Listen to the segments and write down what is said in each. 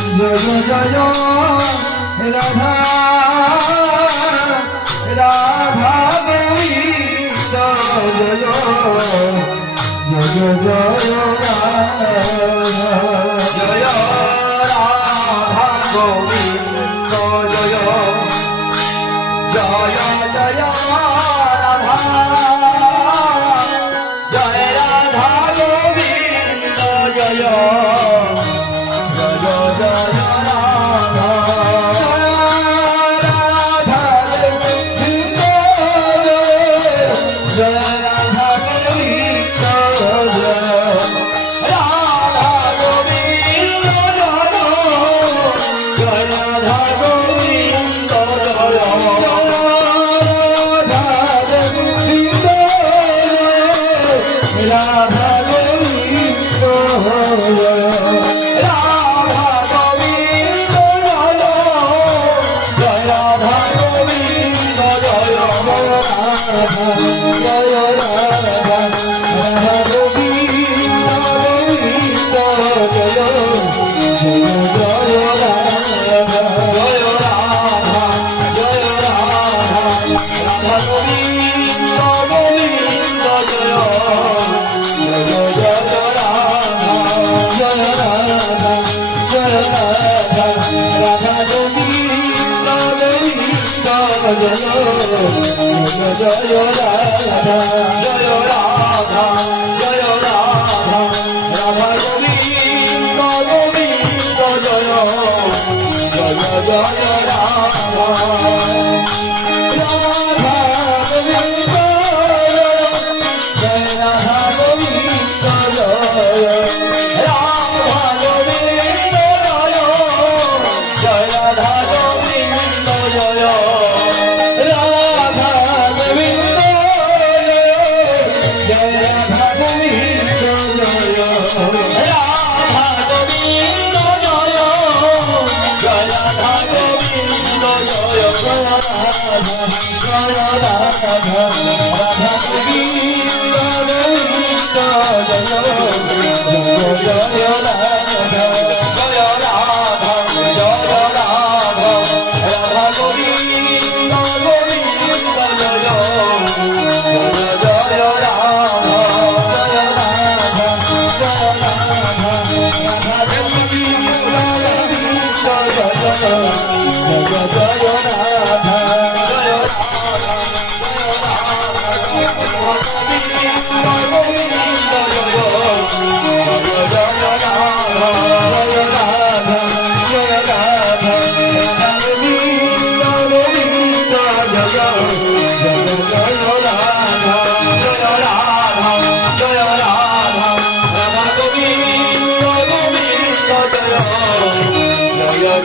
Joy Joy Radha Radha Govinda Joy Joy Joy Radha Joy Radha Govinda Joy Joy Joy Radha Joy Radha Govinda Joy Joy Radha Joy Radha Joy Radha Radha Govinda Govinda Joy Joy Joy Radha Radha Govinda Joy Radha Govinda Joy Radha Govinda Joy Joy Radha Govinda Joy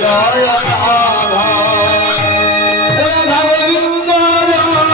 Joy